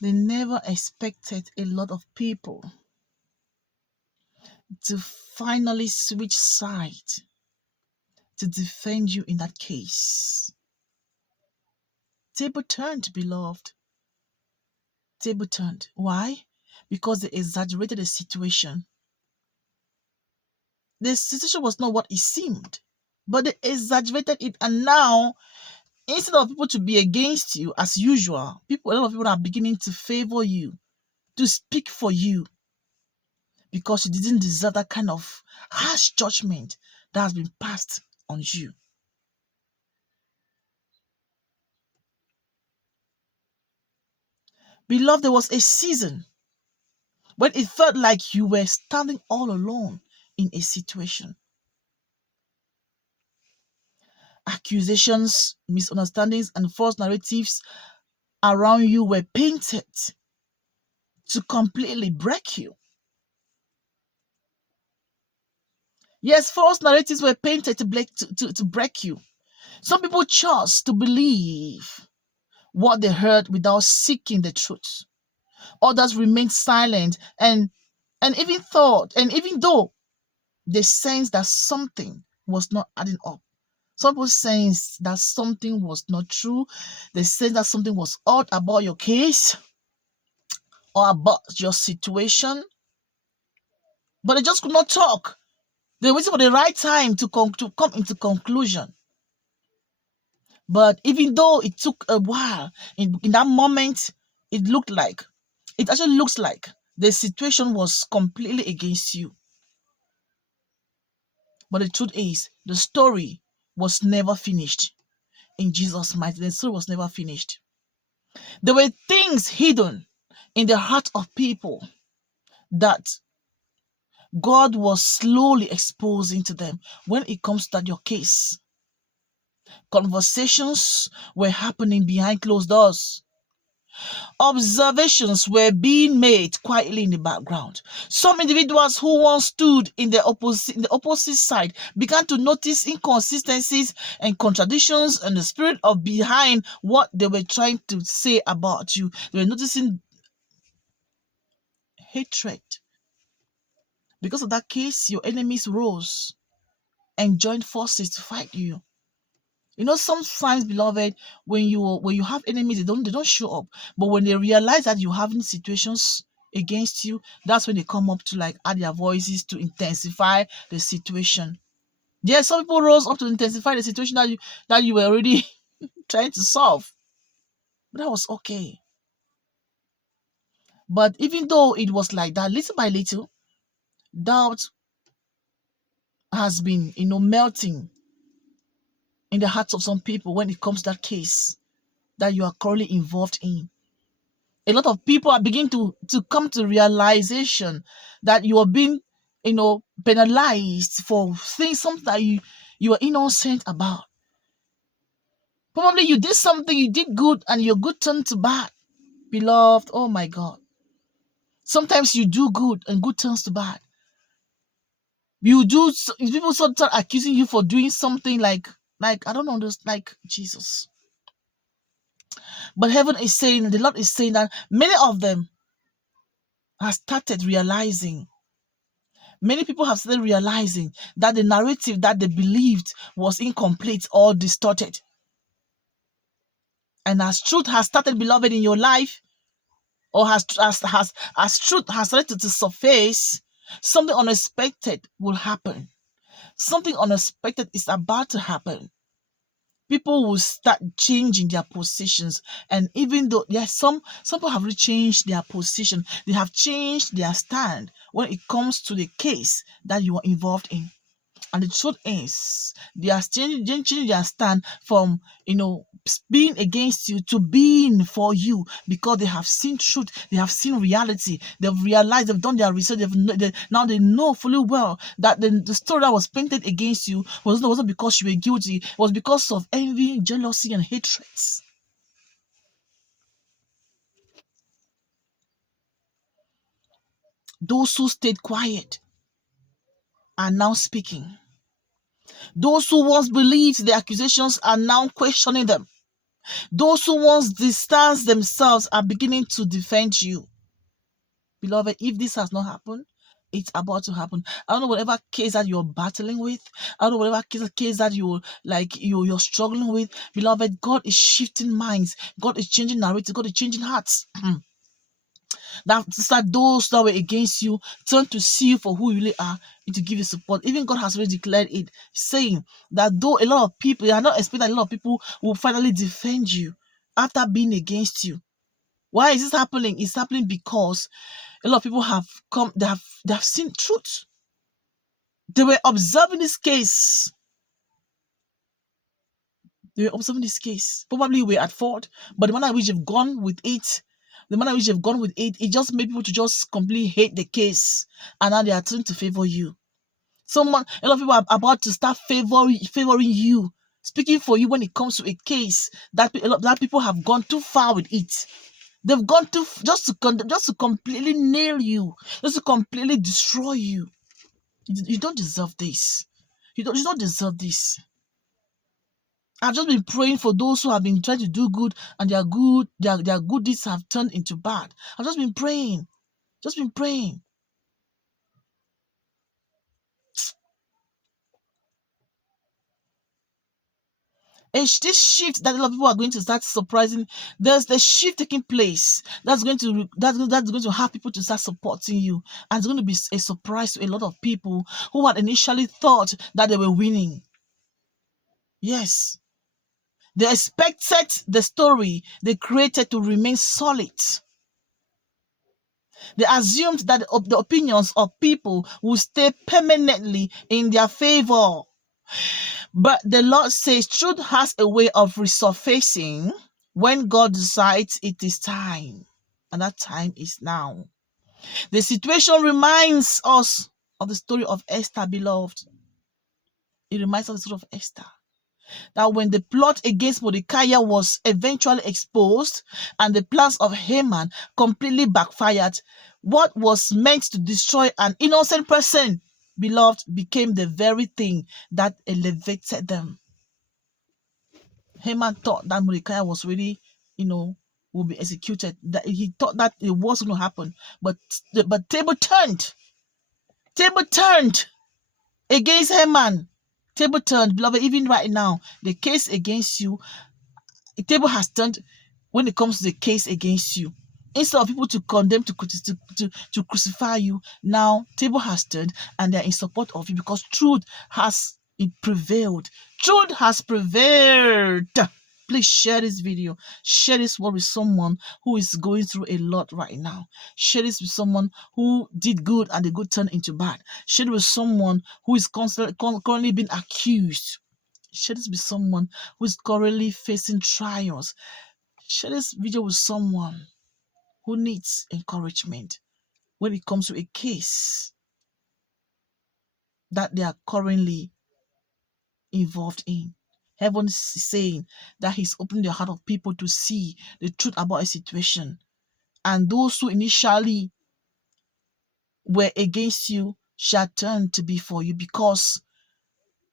They never expected a lot of people to finally switch sides to defend you in that case. Table turned, beloved. Table turned. Why? Because they exaggerated the situation. The situation was not what it seemed, but they exaggerated it, and now instead of people to be against you as usual, a lot of people are beginning to favor you, to speak for you, because you didn't deserve that kind of harsh judgment that has been passed on you. Beloved, there was a season when it felt like you were standing all alone in a situation. Accusations, misunderstandings, and false narratives around you were painted to completely break you. Yes, false narratives were painted to break you. Some people chose to believe what they heard without seeking the truth. Others remained silent and even though they sensed that something was not adding up. Some people sensed that something was not true. They sensed that something was odd about your case or about your situation, but they just could not talk. They waited for the right time to come into conclusion. But even though it took a while, in that moment, it actually looks like the situation was completely against you. But the truth is, the story was never finished. In Jesus' mighty name, the story was never finished. There were things hidden in the heart of people that God was slowly exposing to them. When it comes to your case, conversations were happening behind closed doors. Observations were being made quietly in the background. Some individuals who once stood in the opposite side began to notice inconsistencies and contradictions in the spirit of behind what they were trying to say about you. They were noticing hatred. Because of that case, your enemies rose and joined forces to fight you. You know, sometimes, beloved, when you have enemies, they don't show up. But when they realize that you're having situations against you, that's when they come up to like add their voices to intensify the situation. Yeah, some people rose up to intensify the situation that you were already trying to solve. But that was okay. But even though it was like that, little by little, doubt has been, melting in the hearts of some people when it comes to that case that you are currently involved in. A lot of people are beginning to come to realization that you are being, penalized for things, something that you are innocent about. Probably you did something, you did good, and your good turned to bad. Beloved, oh my God. Sometimes you do good and good turns to bad. People start accusing you for doing something like I don't know, like Jesus. But heaven is saying, the Lord is saying that many of them have started realizing. Many people have started realizing that the narrative that they believed was incomplete or distorted. And as truth has started, beloved, in your life, or as truth has started to surface, something unexpected will happen. Something unexpected is about to happen. People will start changing their positions. And even though, yes, some people have really changed their position, they have changed their stand when it comes to the case that you are involved in. And the truth is, they are changing their stand from, being against you to being for you, because they have seen truth, they have seen reality, they've realized, they've done their research, now they know fully well that the story that was painted against you wasn't because you were guilty, it was because of envy, jealousy, and hatred. Those who stayed quiet are now speaking. Those who once believed the accusations are now questioning them. Those who once distance themselves are beginning to defend you. Beloved, if this has not happened, it's about to happen. I don't know whatever case that you're battling with. I don't know whatever case that you're struggling with. Beloved, God is shifting minds. God is changing narratives. God is changing hearts. That those that were against you turn to see you for who you really are and to give you support. Even God has already declared it, saying that though a lot of people, they are not expecting that a lot of people will finally defend you after being against you. Why is this happening? It's happening because a lot of people have come, they have seen truth. They were observing this case. Probably we're at fault, but the manner in which they've gone with it, it just made people to just completely hate the case, and now they are trying to favor you. A lot of people are about to start favoring you, speaking for you when it comes to a case that people have gone too far with it. They've gone too just to completely nail you, just to completely destroy you. You don't deserve this. You don't deserve this. I've just been praying for those who have been trying to do good and their good deeds have turned into bad. I've just been praying. Just been praying. This shift that a lot of people are going to start surprising, there's the shift taking place that's going to have people to start supporting you, and it's going to be a surprise to a lot of people who had initially thought that they were winning. Yes, they expected the story they created to remain solid. They assumed that the opinions of people would stay permanently in their favor. But the Lord says truth has a way of resurfacing when God decides it is time. And that time is now. The situation reminds us of the story of Esther, beloved. It reminds us of the story of Esther. That when the plot against Mordecai was eventually exposed and the plans of Haman completely backfired, what was meant to destroy an innocent person, beloved, became the very thing that elevated them. Haman thought that Mordecai was really, will be executed. That he thought that it was going to happen, but table turned. Table turned against Haman. Table turned, beloved. Even right now, the case against you, the table has turned when it comes to the case against you. Instead of people to condemn, to crucify you, now table has turned and they're in support of you because truth has prevailed. Truth has prevailed. Please share this video. Share this word with someone who is going through a lot right now. Share this with someone who did good and the good turned into bad. Share it with someone who is currently being accused. Share this with someone who is currently facing trials. Share this video with someone who needs encouragement when it comes to a case that they are currently involved in. Heaven is saying that He's opening the heart of people to see the truth about a situation. And those who initially were against you shall turn to be for you, because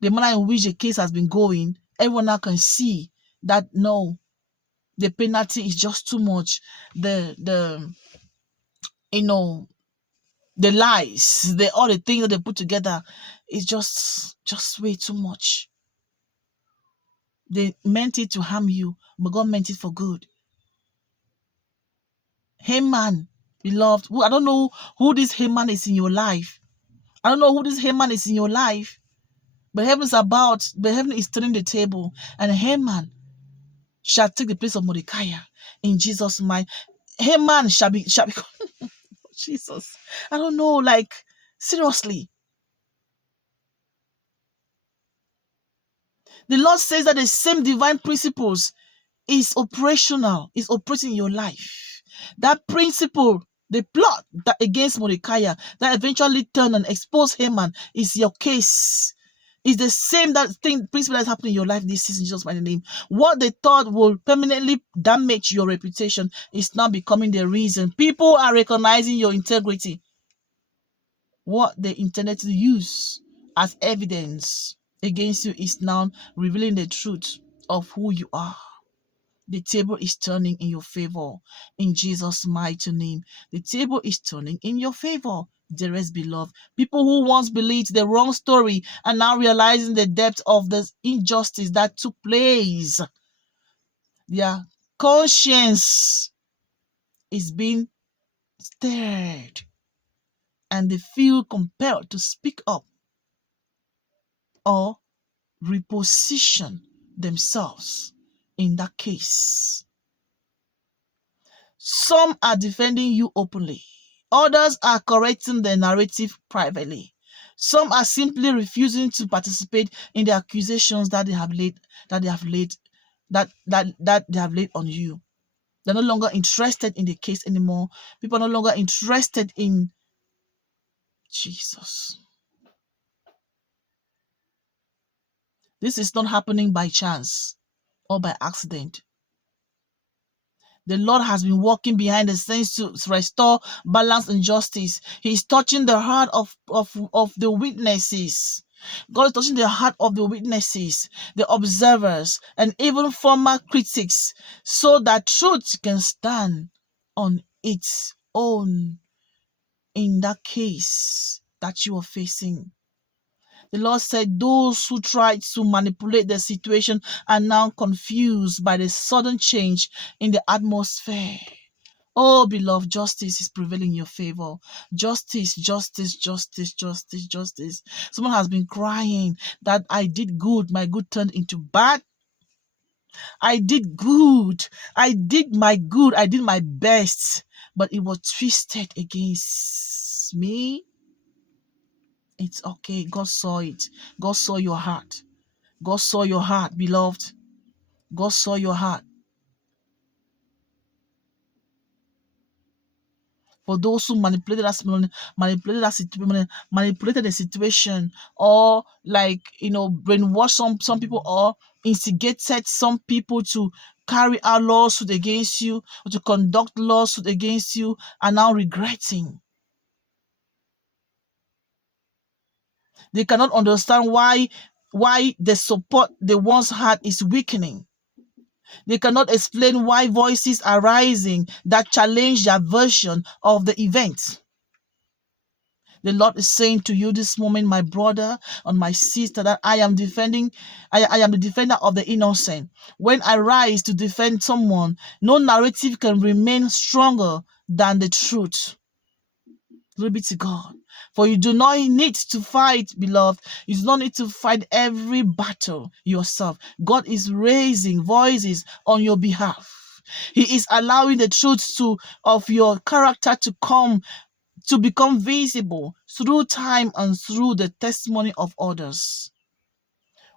the manner in which the case has been going, everyone now can see that no, the penalty is just too much. The lies, all the things that they put together is just way too much. They meant it to harm you, but God meant it for good. Haman, beloved, I don't know who this Haman is in your life. I don't know who this Haman is in your life. But heaven is turning the table, and Haman shall take the place of Mordecai in Jesus' mind. Haman shall be Jesus. I don't know, seriously. The Lord says that the same divine principles is operating in your life. That principle, the plot that against Mordecai that eventually turned and exposed Haman, is your case. It's the same principle that's happening in your life this season, just by the name. What they thought will permanently damage your reputation is now becoming the reason. People are recognizing your integrity. What they intended to use as evidence against you is now revealing the truth of who you are. The table is turning in your favor. In Jesus' mighty name, the table is turning in your favor. Dearest beloved, people who once believed the wrong story are now realizing the depth of the injustice that took place. Their conscience is being stirred, and they feel compelled to speak up or reposition themselves in that case. Some are defending you openly. Others are correcting the narrative privately. Some are simply refusing to participate in the accusations that they have laid on you. They're no longer interested in the case anymore. People are no longer interested in Jesus. This is not happening by chance or by accident. The Lord has been working behind the scenes to restore balance and justice. He is touching the heart of the witnesses. God is touching the heart of the witnesses, the observers, and even former critics, so that truth can stand on its own in that case that you are facing. The Lord said those who tried to manipulate the situation are now confused by the sudden change in the atmosphere. Oh, beloved, justice is prevailing in your favor. Justice, justice, justice, justice, justice. Someone has been crying that I did good, my good turned into bad. I did good. I did my good. I did my best. But it was twisted against me. It's okay. God saw it. God saw your heart. God saw your heart, beloved. God saw your heart. For those who manipulated the situation, or brainwash some people, or instigated some people to carry out lawsuit against you, or to conduct lawsuit against you, are now regretting. They cannot understand why the support they once had is weakening. They cannot explain why voices are rising that challenge their version of the event. The Lord is saying to you this moment, my brother and my sister, that I am the defender of the innocent. When I rise to defend someone, no narrative can remain stronger than the truth. Glory be to God. For you do not need to fight, beloved. You do not need to fight every battle yourself. God is raising voices on your behalf. He is allowing the truth of your character to become visible through time and through the testimony of others.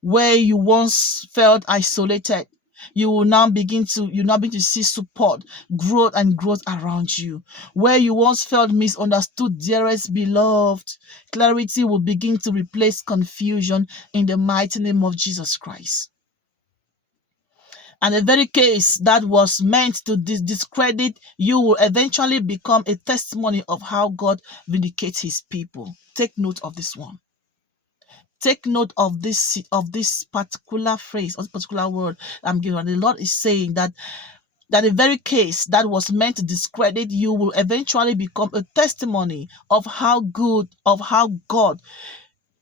Where you once felt isolated, you now begin to see support, growth around you. Where you once felt misunderstood, dearest beloved, clarity will begin to replace confusion in the mighty name of Jesus Christ. And the very case that was meant to discredit you will eventually become a testimony of how God vindicates his people. Take note of this one. Take note of this particular phrase, or this particular word I'm giving. The Lord is saying that the very case that was meant to discredit you will eventually become a testimony of how God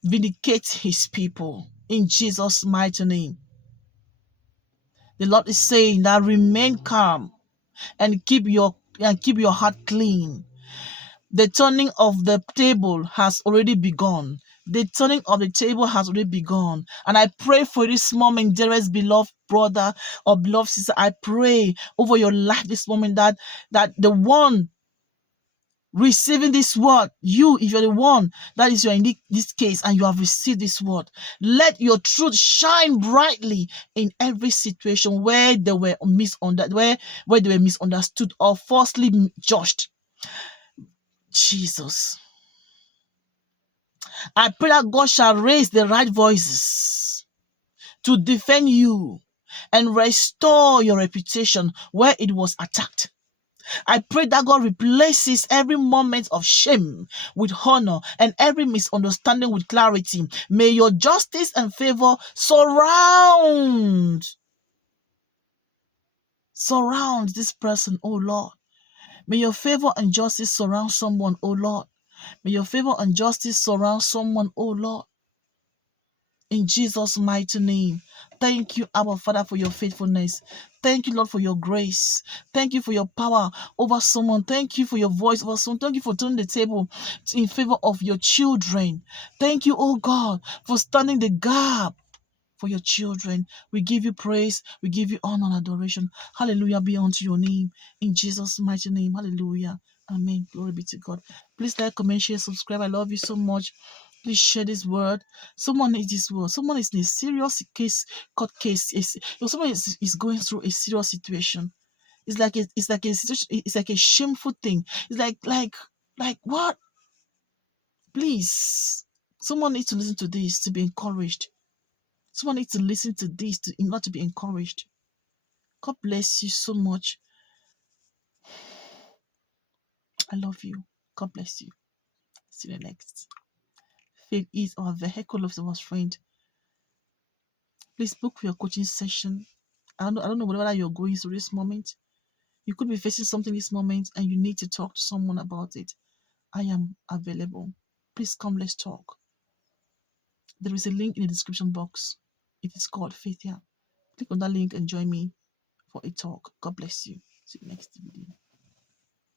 vindicates his people in Jesus' mighty name. The Lord is saying that remain calm and keep your heart clean. The turning of the table has already begun. The turning of the table has already begun. And I pray for this moment, dearest beloved brother or beloved sister. I pray over your life this moment that the one receiving this word, if you're the one that is in this case and you have received this word, let your truth shine brightly in every situation where they were misunderstood or falsely judged. Jesus, I pray that God shall raise the right voices to defend you and restore your reputation where it was attacked. I pray that God replaces every moment of shame with honor and every misunderstanding with clarity. May your justice and favor surround Surround this person, oh Lord. May your favor and justice surround someone, oh Lord. May your favor and justice surround someone, oh Lord. In Jesus' mighty name. Thank you, Abba Father, for your faithfulness. Thank you, Lord, for your grace. Thank you for your power over someone. Thank you for your voice over someone. Thank you for turning the table in favor of your children. Thank you, oh God, for standing the gap for your children. We give you praise. We give you honor and adoration. Hallelujah be unto your name. In Jesus' mighty name. Hallelujah. Amen. Glory be to God. Please like, comment, share, subscribe. I love you so much. Please share this word. Someone needs this word. Someone is in a serious case, court case. Someone is going through a serious situation. It's like a situation. It's like a shameful thing. It's like what? Please, someone needs to listen to this to be encouraged. Someone needs to listen to this in order to be encouraged. God bless you so much. I love you. God bless you. See you next. Faith is our vehicle of our friend. Please book for your coaching session. I don't know whether you're going through this moment. You could be facing something this moment and you need to talk to someone about it. I am available. Please come, let's talk. There is a link in the description box. It is called Faith Here. Click on that link and join me for a talk. God bless you. See you next video.